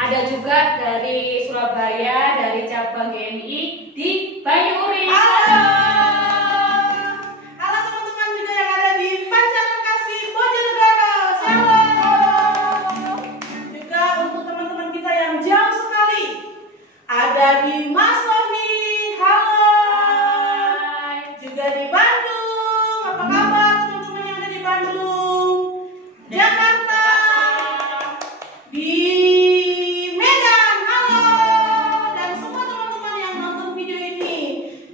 Ada juga dari Surabaya, dari cabang GMI di Banyuuri. Halo. Halo teman-teman juga yang ada di Pancaran Kasih Bojonegoro. Shalom. Juga untuk teman-teman kita yang jauh sekali ada di Masohi. Halo. Hai. Juga di Bandung. Apa kabar teman-teman yang ada di Bandung? Jakarta. Di Medan. Halo. Dan semua teman-teman yang nonton video ini.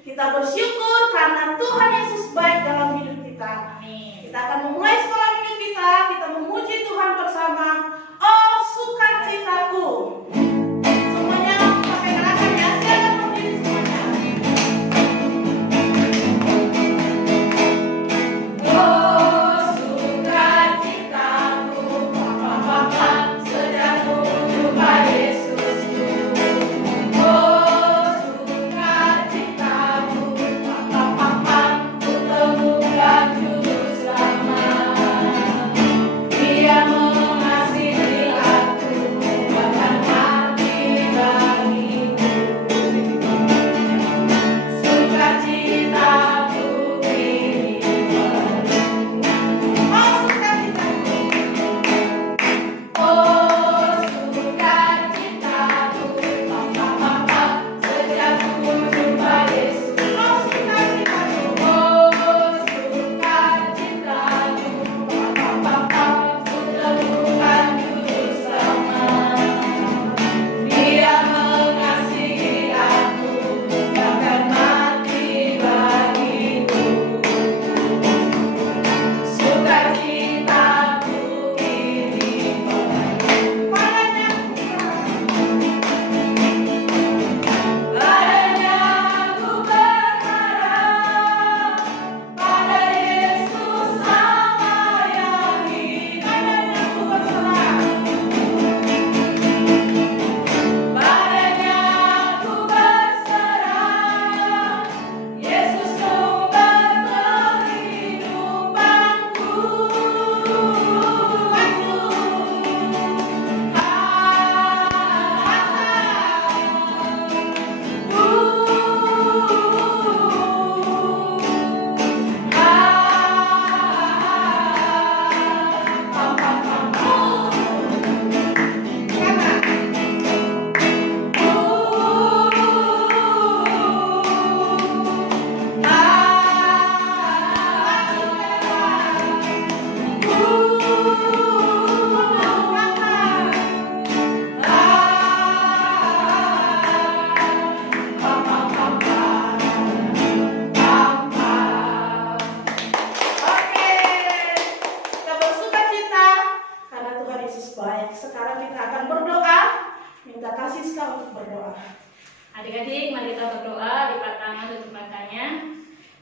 Kita bersyukur karena Tuhan Yesus baik dalam hidup kita. Amin. Kita akan memulai sekolah minggu kita memuji Tuhan bersama. Oh sukacitaku. Semuanya pakai gerakan ya, silakan berdiri semuanya. Oh sukacitaku, sejak ku jumpa Yesusku. Oh sukacitaku, ku temukan juru selamat. Dia mengasihi aku, bahkan mati bagiku. Sukacitaku kini baru. Oh sukacitaku, oh sukacitaku, sejak ku jumpa Yesus. Oh sukacitaku, oh sukacitaku, ku temukan juru selamat. Dia mengasihi aku, bahkan mati bagiku. Sukacitaku kini baru. Padanya aku berharap, pada Yesus Allah yang hidup. Padanya aku berserah. Padanya aku berserah, Yesus sumber kehidupanku. Oke, kita bersukacita karena Tuhan Yesus baik. Sekarang kita akan berdoa, minta kasih sekali untuk berdoa. Adik-adik, mari kita berdoa. Lipat tangan, tutup matanya.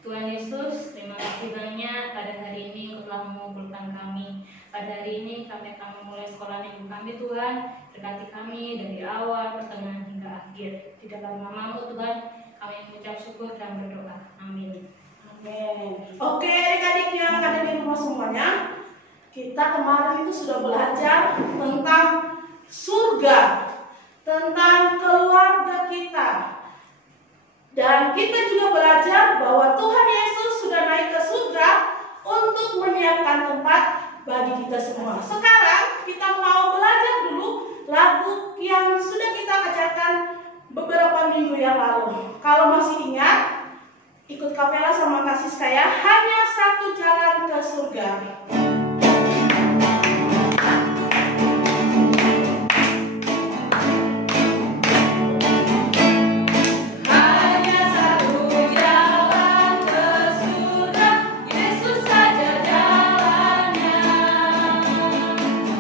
Tuhan Yesus, terima kasih banyak pada hari ini Engkau telah mengumpulkan kami. Pada hari ini kami akan memulai sekolah minggu kami, Tuhan. Berkati kami dari awal, pertengahan hingga akhir. Di dalam nama-Mu Tuhan, kami mengucap syukur dan berdoa. Amin. Amin. Oke, adik-adik yang ada di rumah semuanya, kita kemarin itu sudah belajar tentang surga, tentang keluarga kita. Dan kita juga belajar bahwa Tuhan Yesus sudah naik ke surga untuk menyiapkan tempat bagi kita semua. Sekarang kita mau belajar dulu lagu yang sudah kita ajarkan beberapa minggu yang lalu. Kalau masih ingat, ikut kapela sama kasih saya, hanya satu jalan ke surga. Hanya satu jalan ke surga, Yesus saja jalannya.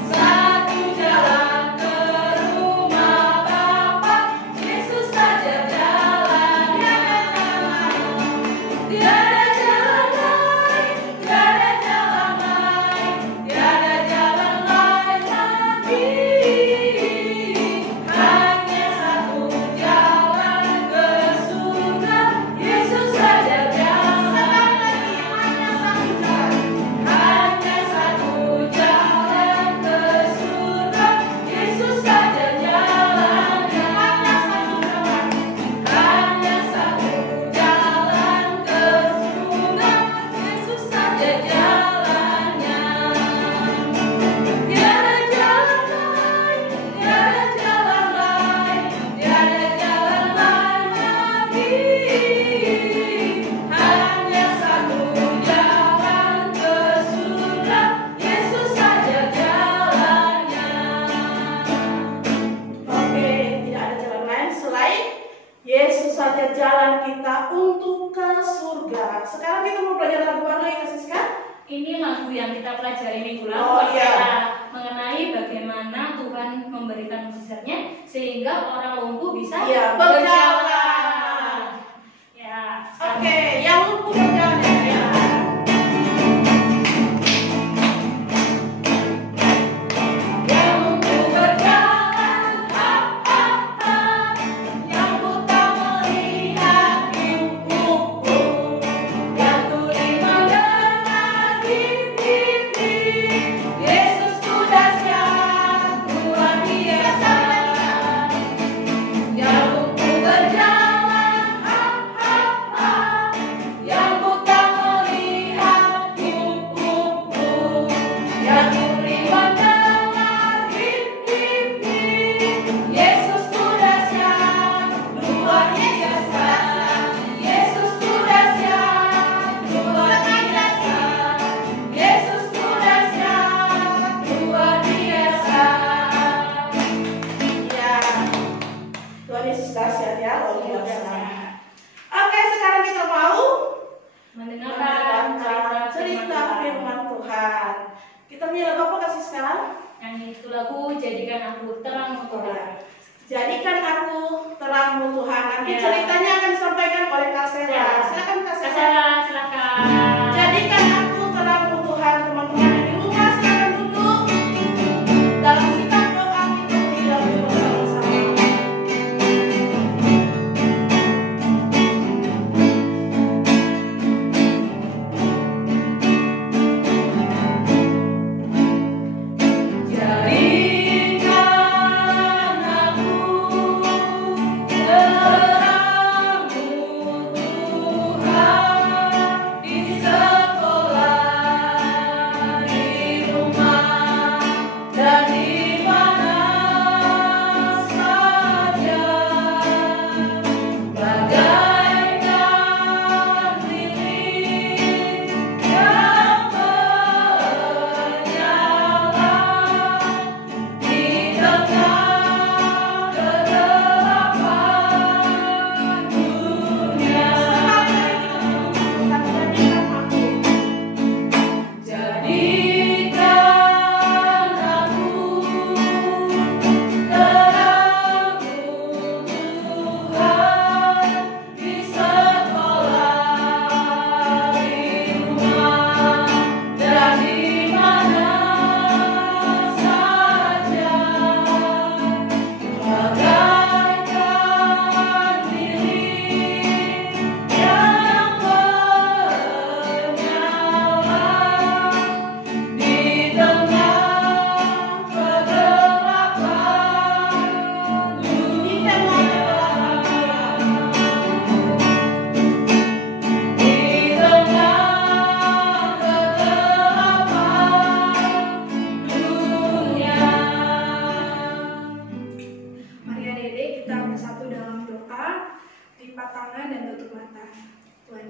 Satu jalan ke rumah Bapa, Yesus saja jalannya. Tiada jalan lain, tiada jalan lain. Yesus saja jalan kita untuk ke surga. Sekarang kita mau belajar lagu baru ya Kak Siska? Ini lagu yang kita pelajari minggu lalu. Oh, iya. Mengenai bagaimana Tuhan memberikan mukjizatnya sehingga orang lumpuh bisa berjalan. Ya. Oke, yang lumpuh berjalan ya. Jadikan aku terangmu Tuhan. Nanti ceritanya akan disampaikan oleh Kak Sela. Silakan Kak Sela. Silakan. Jadikan aku terangmu Tuhan. Teman-teman yang di rumah silakan duduk. Dalam sikap doa kita dilalui bersama-sama.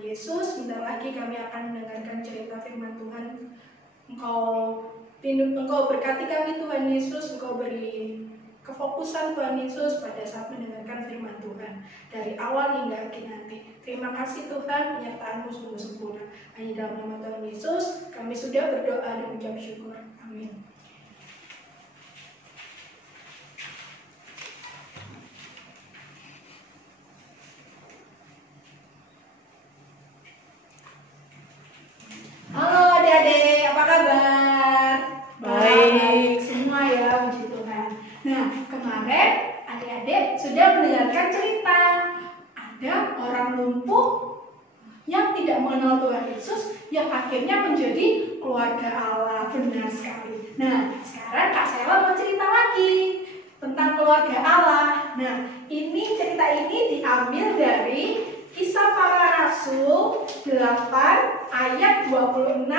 Yesus, bentar lagi kami akan mendengarkan cerita firman Tuhan. Engkau berkati kami Tuhan Yesus, Engkau beri kefokusan Tuhan Yesus pada saat mendengarkan firman Tuhan dari awal hingga akhir nanti. Terima kasih Tuhan, penyertaan-Mu sungguh sempurna. Hanya dalam nama Tuhan Yesus kami sudah berdoa dan mengucap syukur. Amin. Halo adik-adik, apa kabar? Baik semua ya, puji Tuhan. Nah, kemarin adik-adik sudah mendengarkan cerita. Ada orang lumpuh yang tidak mengenal Tuhan Yesus yang akhirnya menjadi keluarga Allah. Benar sekali. Nah, sekarang Kak Sela mau cerita lagi tentang keluarga Allah. Nah, cerita ini diambil dari Kisah Para Rasul 8 ayat 26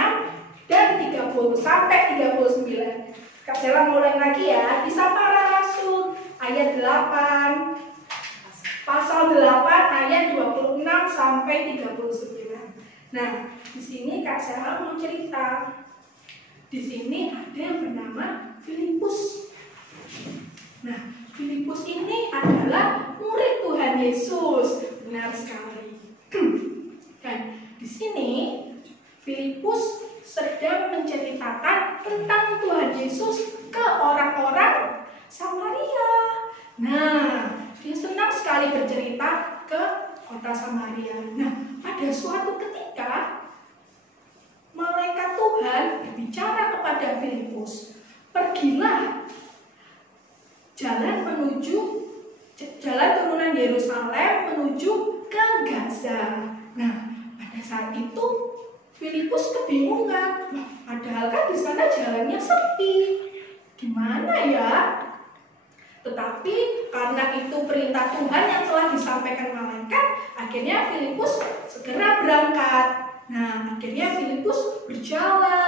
dan 30 sampai 39. Kak Sela mulai lagi ya. Kisah Para Rasul ayat 8 pasal 8 ayat 26 sampai 39. Nah, di sini Kak Sela mau cerita. Di sini ada yang bernama Filipus. Nah, Filipus ini adalah murid Tuhan Tuhan Yesus. Benar sekali. Dan di sini Filipus sedang menceritakan tentang Tuhan Yesus ke orang-orang Samaria. Nah, dia senang sekali bercerita ke kota Samaria. Nah, pada suatu ketika malaikat Tuhan berbicara kepada Filipus, pergilah jalan turunan Yerusalem menuju ke Gaza. Nah, pada saat itu Filipus kebingungan. Padahal kan di sana jalannya sepi. Gimana ya? Tetapi karena itu perintah Tuhan yang telah disampaikan malaikat, akhirnya Filipus segera berangkat. Nah, akhirnya Filipus berjalan.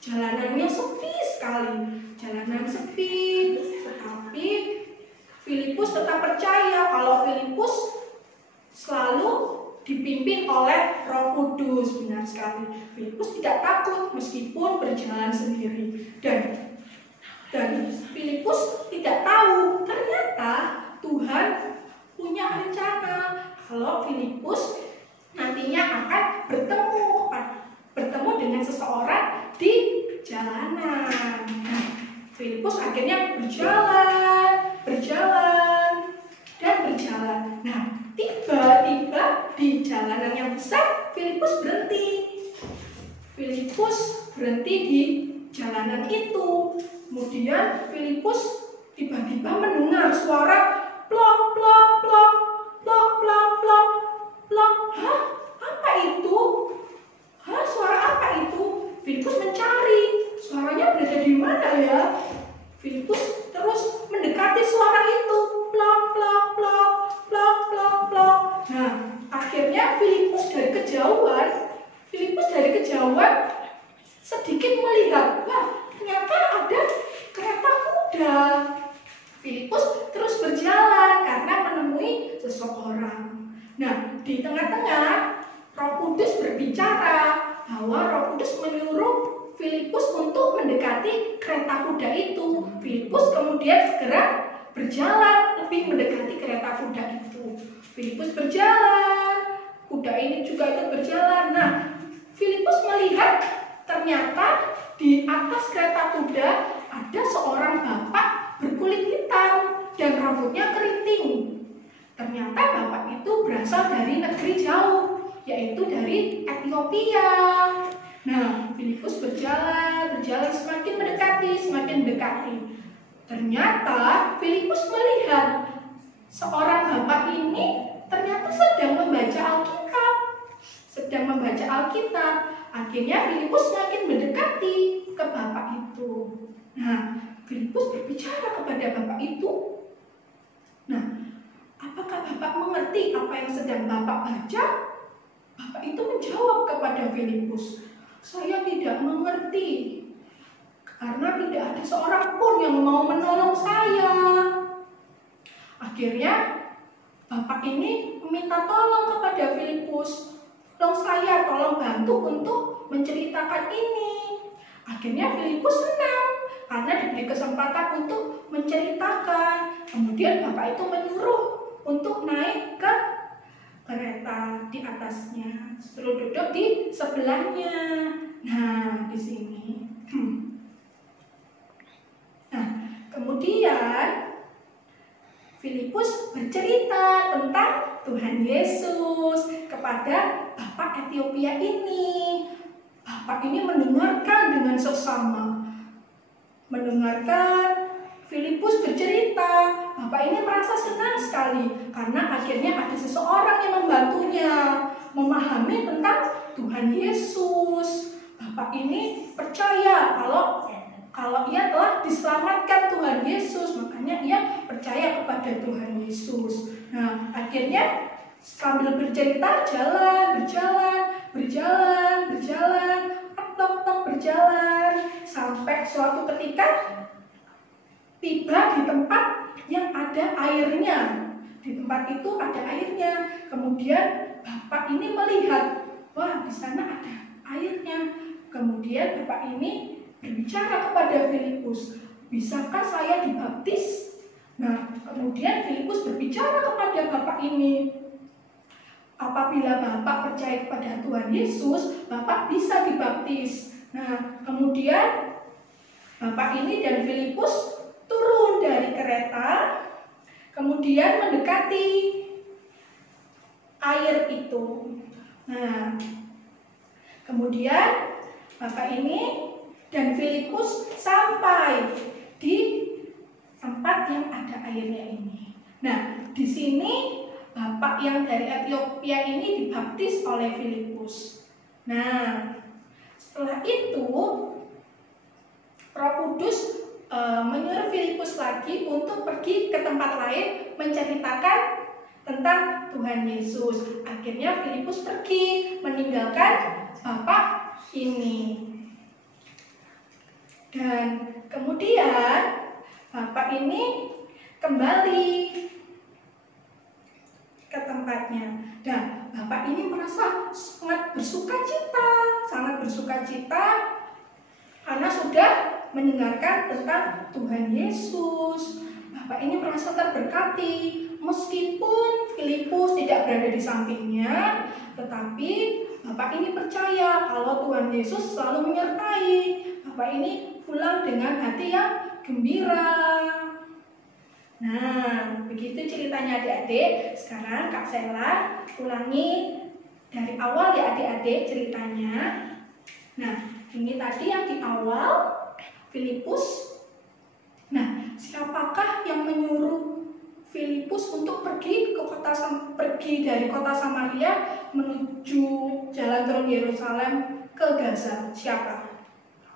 Jalanannya sepi sekali. Jalanan sepi. Tetapi Filipus tetap percaya kalau Filipus selalu dipimpin oleh Roh Kudus. Benar sekali. Filipus tidak takut meskipun berjalan sendiri. Dan Filipus tidak tahu ternyata Tuhan punya rencana kalau Filipus nantinya akan bertemu dengan seseorang di jalanan. Nah, Filipus akhirnya berjalan. Nah, tiba-tiba di jalanan yang besar Filipus berhenti di jalanan itu. Kemudian Filipus tiba-tiba mendengar suara plok plok plok plok plok plok plok. Hah? Apa itu? Suara apa itu? Filipus mencari. Suaranya berada di mana ya? Filipus terus mendekati suara itu. Plok plok plok plok plok plok. Nah, akhirnya Filipus dari kejauhan sedikit melihat, wah, ternyata ada kereta kuda. Filipus terus berjalan karena menemui seseorang. Nah, di tengah-tengah Roh Kudus berbicara bahwa Roh Kudus menyuruh Filipus untuk mendekati kereta kuda itu. Filipus kemudian segera berjalan lebih mendekati kereta kuda itu. Filipus berjalan, kuda ini juga ikut berjalan. Nah, Filipus melihat ternyata di atas kereta kuda ada seorang bapak berkulit hitam dan rambutnya keriting. Ternyata bapak itu berasal dari negeri jauh, yaitu dari Ethiopia. Nah, Filipus berjalan semakin mendekati. Ternyata Filipus melihat seorang bapak ini ternyata sedang membaca Alkitab. Akhirnya Filipus semakin mendekati ke bapak itu. Nah, Filipus berbicara kepada bapak itu. Nah, apakah bapak mengerti apa yang sedang bapak baca? Bapak itu menjawab kepada Filipus, saya tidak mengerti. Karena tidak ada seorang pun yang mau menolong saya. Akhirnya bapak ini meminta tolong kepada Filipus. Tolong bantu untuk menceritakan ini. Akhirnya Filipus senang karena diberi kesempatan untuk menceritakan. Kemudian bapak itu menyuruh untuk naik ke kereta di atasnya, suruh duduk di sebelahnya. Nah, di sini. Nah, kemudian Filipus bercerita tentang Tuhan Yesus kepada bapak Ethiopia ini. Bapak ini mendengarkan dengan seksama. Filipus bercerita. Bapak ini merasa senang sekali karena akhirnya ada seseorang yang membantunya memahami tentang Tuhan Yesus. Bapak ini percaya kalau ia telah diselamatkan Tuhan Yesus, makanya ia percaya kepada Tuhan Yesus. Nah, akhirnya sambil bercerita berjalan sampai suatu ketika tiba di tempat yang ada airnya. Di tempat itu ada airnya. Kemudian bapak ini melihat, wah, di sana ada airnya. Kemudian bapak ini berbicara kepada Filipus, bisakah saya dibaptis? Nah, kemudian Filipus berbicara kepada bapak ini, apabila bapak percaya kepada Tuhan Yesus, bapak bisa dibaptis. Nah, kemudian bapak ini dan Filipus turun dari kereta, kemudian mendekati air itu. Nah, kemudian bapak ini dan Filipus sampai di tempat yang ada airnya ini. Nah, di sini bapak yang dari Ethiopia ini dibaptis oleh Filipus. Nah, setelah itu Roh Kudus menyuruh Filipus lagi untuk pergi ke tempat lain menceritakan tentang Tuhan Yesus. Akhirnya Filipus pergi meninggalkan bapak ini. Dan kemudian bapak ini kembali ke tempatnya. Dan bapak ini merasa sangat bersuka cita karena sudah mendengarkan tentang Tuhan Yesus. Bapak ini merasa terberkati meskipun Filipus tidak berada di sampingnya, tetapi bapak ini percaya kalau Tuhan Yesus selalu menyertai. Bapak ini pulang dengan hati yang gembira. Nah, begitu ceritanya adik-adik. Sekarang Kak Sela ulangi dari awal ya adik-adik ceritanya. Nah, ini tadi yang di awal Filipus. Nah, siapakah yang menyuruh Filipus untuk pergi dari kota Samaria menuju jalan turun Yerusalem ke Gaza? Siapa?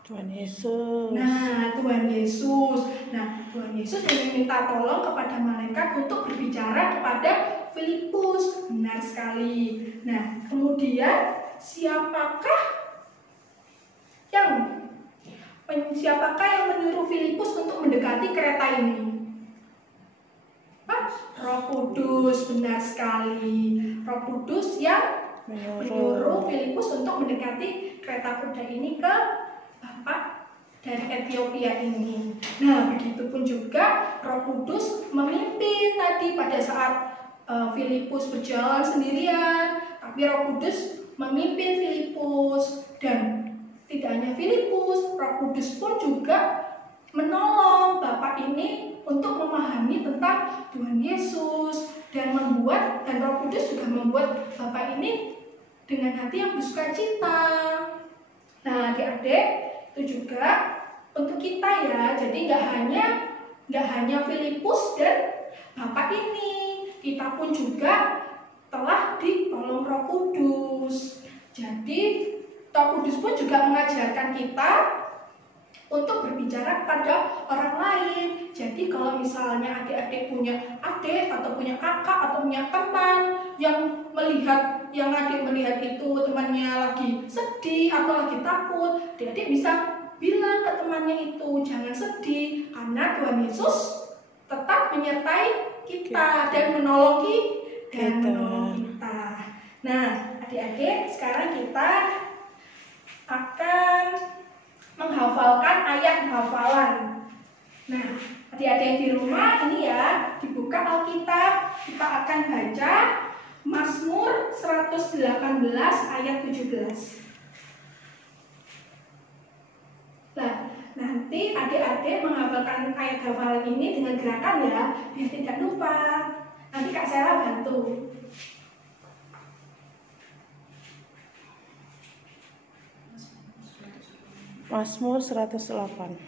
Tuhan Yesus. Nah, Tuhan Yesus. Nah, Tuhan Yesus meminta tolong kepada malaikat untuk berbicara kepada Filipus. Benar sekali. Nah, kemudian siapakah yang menyuruh Filipus untuk mendekati kereta ini? Roh Kudus, benar sekali. Roh Kudus yang menyuruh Filipus untuk mendekati kereta kuda ini ke bapak dari Ethiopia ini. Nah, begitupun juga Roh Kudus memimpin tadi pada saat Filipus berjalan sendirian, tapi Roh Kudus memimpin Filipus. Dan tidak hanya Filipus, Roh Kudus pun juga menolong bapak ini untuk memahami tentang Tuhan Yesus dan Roh Kudus juga membuat bapak ini dengan hati yang bersuka cita. Nah, adik-adik, itu juga untuk kita ya. Jadi nggak hanya Filipus dan bapak ini, kita pun juga telah ditolong Roh Kudus. Jadi Roh Kudus pun juga mengajarkan kita untuk berbicara kepada orang lain. Jadi kalau misalnya adik-adik punya adik atau punya kakak atau punya teman yang adik melihat itu temannya lagi sedih atau lagi takut, adik-adik bisa bilang ke temannya itu, jangan sedih, karena Tuhan Yesus tetap menyertai kita dan menolong kita. Nah, adik-adik, sekarang kita akan menghafalkan ayat hafalan. Nah, adik-adik yang di rumah ini ya, dibuka Alkitab, kita akan baca Mazmur 118 ayat 17. Nah, nanti adik-adik menghafalkan ayat hafalan ini dengan gerakan ya, biar tidak lupa. Nanti Kak Sarah bantu. Mazmur 108.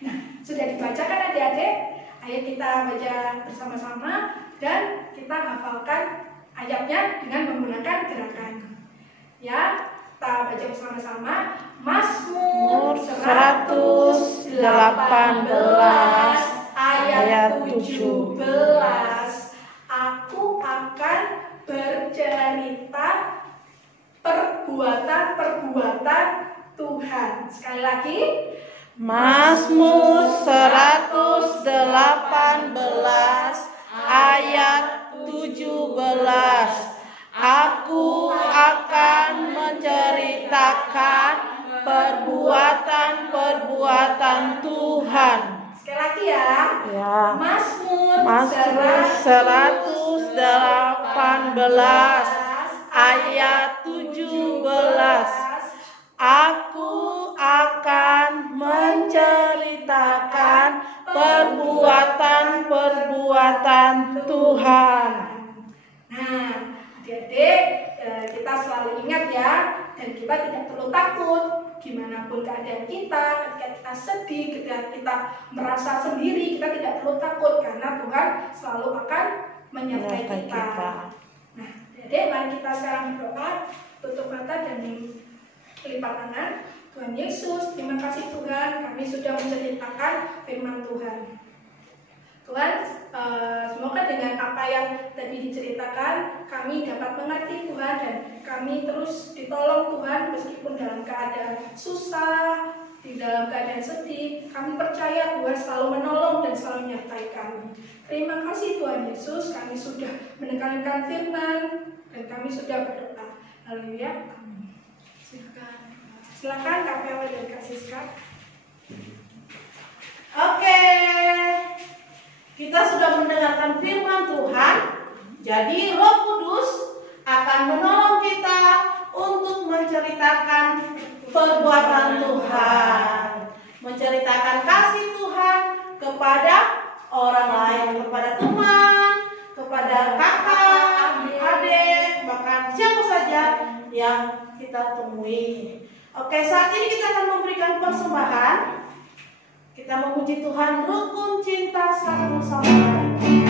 Nah, sudah dibacakan adik-adik? Ayo kita baca bersama-sama dan kita hafalkan ayatnya dengan menggunakan gerakan. Ya, kita baca bersama-sama. Mazmur 118 ayat 17. Aku akan bercerita perbuatan Tuhan. Sekali lagi. Mazmur 118 ayat 17. Aku akan menceritakan perbuatan Tuhan. hati ya. Ya. Mazmur Mazmur 118 ayat 17. Aku akan menceritakan perbuatan-perbuatan Tuhan. Nah, adik-adik, kita selalu ingat ya, dan kita tidak perlu takut gimana pun keadaan kita, ketika kita sedih, ketika kita merasa sendiri, kita tidak perlu takut karena Tuhan selalu akan menyertai kita. Nah, adik-adik, mari kita sekarang berdoa, tutup mata dan lipat tangan. Tuhan Yesus, terima kasih Tuhan, kami sudah menceritakan firman Tuhan. Tuhan, semoga dengan apa yang tadi diceritakan, kami dapat mengerti Tuhan, dan kami terus ditolong Tuhan meskipun dalam keadaan susah, di dalam keadaan sedih. Kami percaya Tuhan selalu menolong dan selalu menyertai kami. Terima kasih Tuhan Yesus, kami sudah mendengarkan firman dan kami sudah berdoa. Haleluya. Amin. Silakan Kak Vela dan Kak Siska. Oke, kita sudah mendengarkan firman Tuhan. Jadi Roh Kudus akan menolong kita untuk menceritakan perbuatan Tuhan, menceritakan kasih Tuhan kepada orang lain, kepada teman, kepada kakak, adik, bahkan siapa saja yang kita temui. Oke, saat ini kita akan memberikan persembahan. Kita memuji Tuhan, rukun cinta satu sama lain.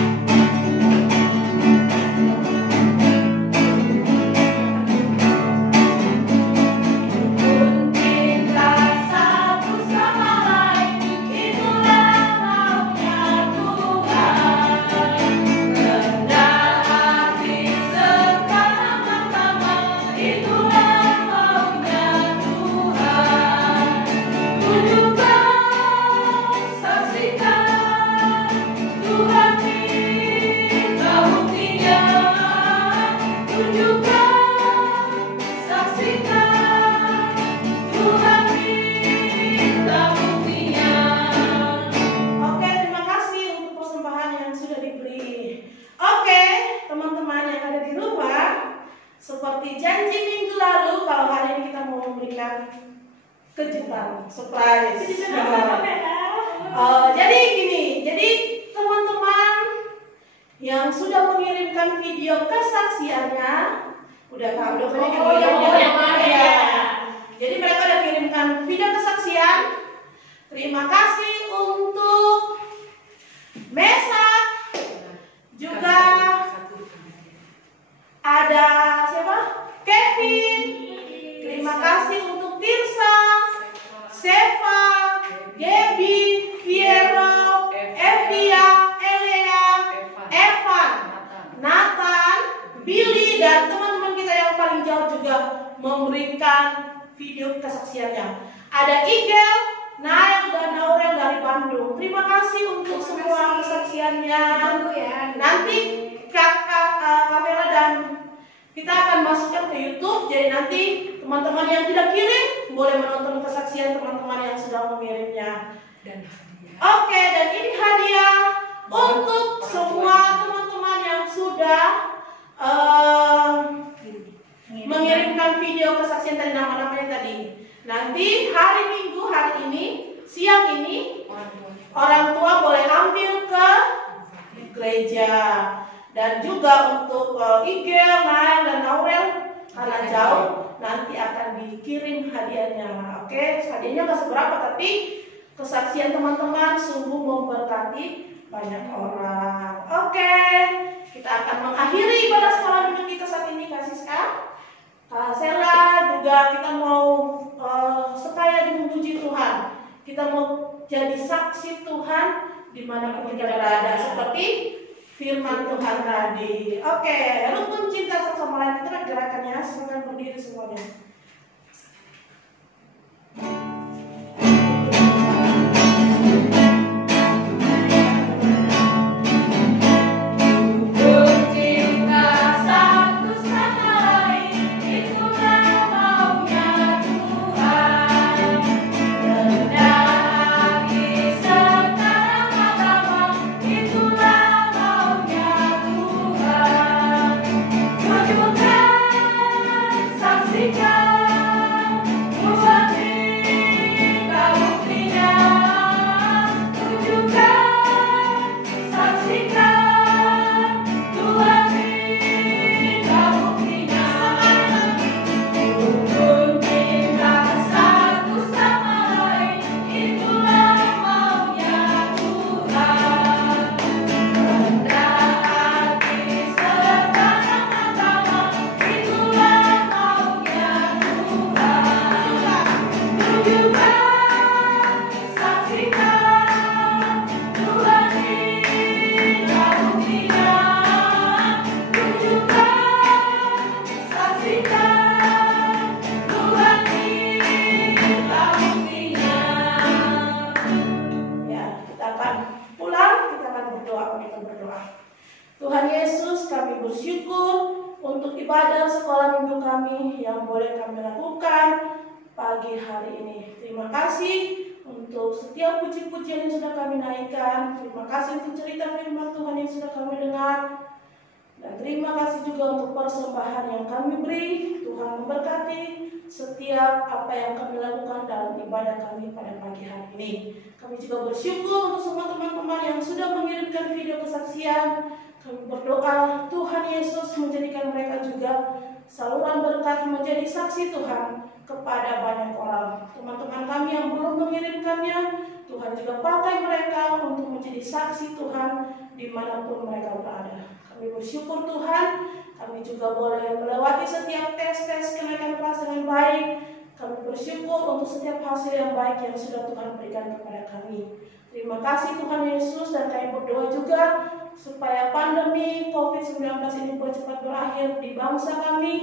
Seperti janji minggu lalu, kalau hari ini kita mau memberikan kejutan, surprise. Jadi gini, jadi teman-teman yang sudah mengirimkan video kesaksiannya, udah banyak ya. Jadi mereka udah mengirimkan video kesaksian. Terima kasih untuk Mesa, juga ada siapa? Kevin. Terima kasih untuk Tirsa, Seva, Gaby, Fiero, Evia, Elea, Evan, Nathan, Billy, dan teman-teman kita yang paling jauh juga memberikan video kesaksiannya. Ada Igel, Nael, dan Aurel dari Bandung. Terima kasih untuk semua kesaksiannya. Nanti Kakak Kamera dan kita akan masukkan ke YouTube. Jadi nanti teman-teman yang tidak kirim boleh menonton kesaksian teman-teman yang sudah mengirimnya. Oke, dan ini hadiah untuk semua teman-teman yang sudah mengirimkan video kesaksian tadi, nama-namanya tadi. Nanti hari Minggu, hari ini, siang ini, orang tua boleh ambil ke gereja. Dan juga untuk Igel, Nael, dan Aurel karena jauh, nanti akan dikirim hadiahnya. Oke, hadiahnya nggak seberapa, tapi kesaksian teman-teman sungguh memberkati banyak orang. Oke, kita akan mengakhiri ibadah sekolah minggu kita saat ini, Kak Siska, Kak Sela, juga kita mau sekali lagi memuji Tuhan. Kita mau jadi saksi Tuhan dimanapun kita berada, seperti firman Tuhan tadi. Oke, rukun cinta satu sama lain, kita gerakannya, silakan berdiri semuanya. Tuhan, rendah hati sekarang ibadah sekolah minggu kami yang boleh kami lakukan pagi hari ini. Terima kasih untuk setiap puji-pujian yang sudah kami naikkan. Terima kasih untuk cerita firman Tuhan yang sudah kami dengar. Dan terima kasih juga untuk persembahan yang kami beri. Tuhan memberkati setiap apa yang kami lakukan dalam ibadah kami pada pagi hari ini. Kami juga bersyukur untuk semua teman-teman yang sudah mengirimkan video kesaksian. Kami berdoa Tuhan Yesus menjadikan mereka juga saluran berkat, menjadi saksi Tuhan kepada banyak orang. Teman-teman kami yang belum mengirimkannya, Tuhan juga pakai mereka untuk menjadi saksi Tuhan dimanapun mereka berada. Kami bersyukur Tuhan, kami juga boleh melewati setiap tes-tes kenaikan kelas dengan baik. Kami bersyukur untuk setiap hasil yang baik yang sudah Tuhan berikan kepada kami. Terima kasih Tuhan Yesus, dan kami berdoa juga supaya pandemi COVID-19 ini boleh cepat berakhir di bangsa kami,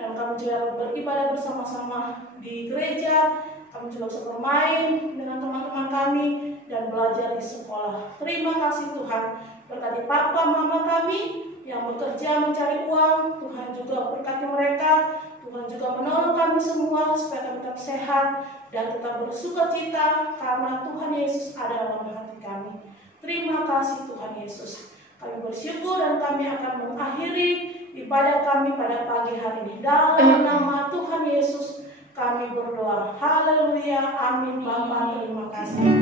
dan kami juga beribadah bersama-sama di gereja. Kami juga bisa bermain dengan teman-teman kami dan belajar di sekolah. Terima kasih Tuhan. Berkati papa mama kami yang bekerja mencari uang. Tuhan juga berkati mereka. Tuhan juga menolong kami semua supaya kami tetap sehat dan tetap bersukacita karena Tuhan Yesus ada dalam hati kami. Terima kasih Tuhan Yesus. Kami bersyukur dan kami akan mengakhiri ibadah kami pada pagi hari ini. Dalam nama Tuhan Yesus kami berdoa. Haleluya. Amin. Bapa, terima kasih.